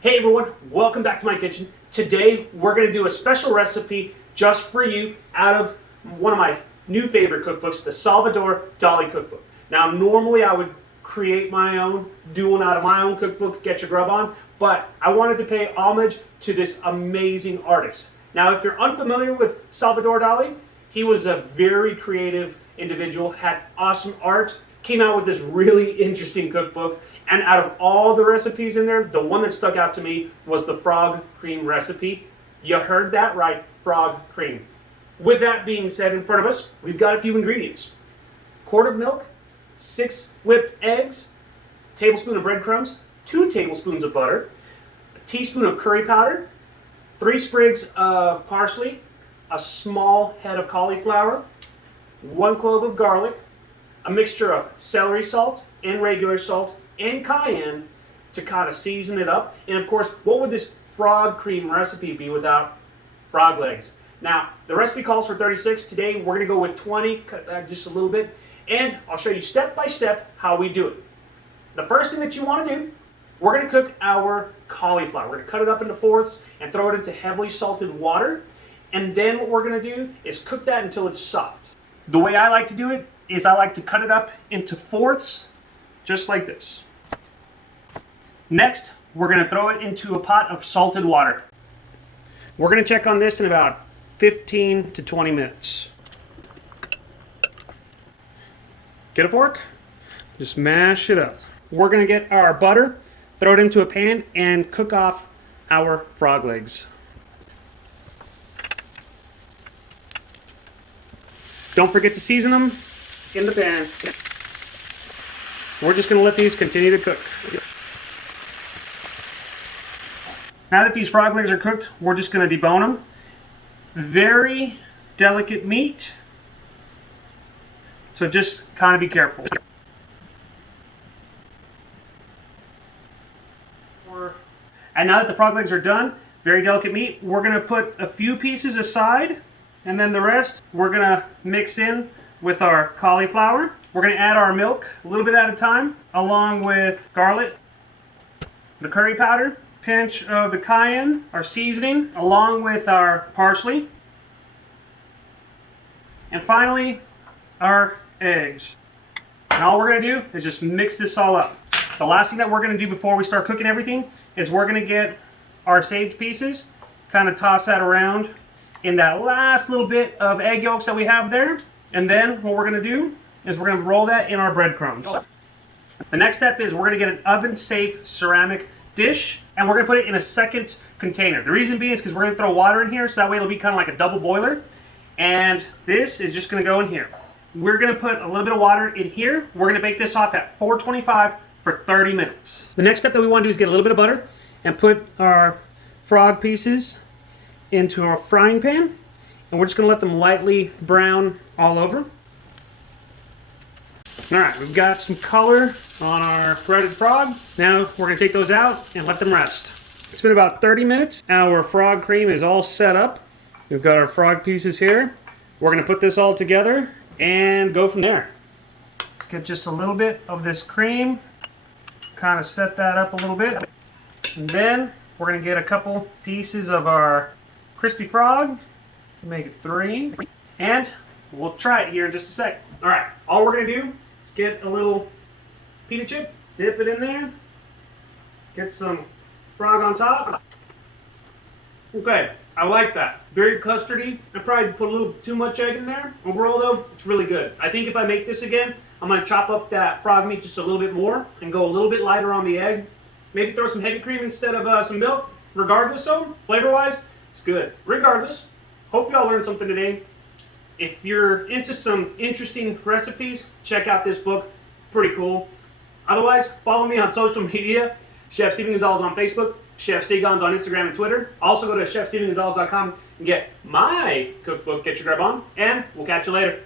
Hey everyone, welcome back to my kitchen. Today we're going to do a special recipe just for you out of one of my new favorite cookbooks, the Salvador Dali cookbook. Now normally I would create my own, do one out of my own cookbook, get your grub on, but I wanted to pay homage to this amazing artist. Now if you're unfamiliar with Salvador Dali, he was a very creative individual, had awesome art, came out with this really interesting cookbook, and out of all the recipes in there, the one that stuck out to me was the frog cream recipe. You heard that right, frog cream. With that being said in front of us, we've got a few ingredients. Quart of milk, 6 whipped eggs, a tablespoon of breadcrumbs, 2 tablespoons of butter, a teaspoon of curry powder, 3 sprigs of parsley, a small head of cauliflower, 1 clove of garlic, a mixture of celery salt and regular salt and cayenne to kind of season it up. And of course, what would this frog cream recipe be without frog legs? Now, the recipe calls for 36. Today, we're going to go with 20, cut back just a little bit. And I'll show you step by step how we do it. The first thing that you want to do, we're going to cook our cauliflower. We're going to cut it up into fourths and throw it into heavily salted water. And then what we're going to do is cook that until it's soft. The way I like to do it is I like to cut it up into fourths, just like this. Next, we're going to throw it into a pot of salted water. We're going to check on this in about 15 to 20 minutes. Get a fork, just mash it up. We're going to get our butter, throw it into a pan, and cook off our frog legs. Don't forget to season them in the pan. We're just going to let these continue to cook. Now that these frog legs are cooked, we're just going to debone them. Very delicate meat, so just kind of be careful. And now that the frog legs are done, very delicate meat, we're going to put a few pieces aside, and then the rest we're going to mix in with our cauliflower. We're going to add our milk a little bit at a time, along with garlic, the curry powder, pinch of the cayenne, our seasoning, along with our parsley, and finally our eggs. And all we're going to do is just mix this all up. The last thing that we're going to do before we start cooking everything is we're going to get our saved pieces, kind of toss that around in that last little bit of egg yolks that we have there, and then what we're going to do is we're going to roll that in our breadcrumbs. The next step is we're going to get an oven-safe ceramic dish, and we're going to put it in a second container. The reason being is because we're going to throw water in here, so that way it'll be kind of like a double boiler, and this is just going to go in here. We're going to put a little bit of water in here. We're going to bake this off at 425 for 30 minutes. The next step that we want to do is get a little bit of butter and put our frog pieces into our frying pan, and we're just going to let them lightly brown all over. Alright, we've got some color on our breaded frog. Now we're going to take those out and let them rest. It's been about 30 minutes. Our frog cream is all set up. We've got our frog pieces here. We're going to put this all together and go from there. Let's get just a little bit of this cream. Kind of set that up a little bit. And then we're going to get a couple pieces of our crispy frog. Make it 3. And we'll try it here in just a sec. Alright, all we're going to do is get a little pita chip, dip it in there, get some frog on top. Okay, I like that. Very custardy. I probably put a little too much egg in there. Overall though, it's really good. I think if I make this again, I'm going to chop up that frog meat just a little bit more and go a little bit lighter on the egg. Maybe throw some heavy cream instead of some milk. Regardless though, flavor-wise, it's good. Regardless, hope y'all learned something today. If you're into some interesting recipes, check out this book. Pretty cool. Otherwise, follow me on social media. Chef Steven Gonzalez on Facebook, Chef Stegons on Instagram and Twitter. Also go to chefstevengonzalez.com and get my cookbook, Get Your Grub On, and we'll catch you later.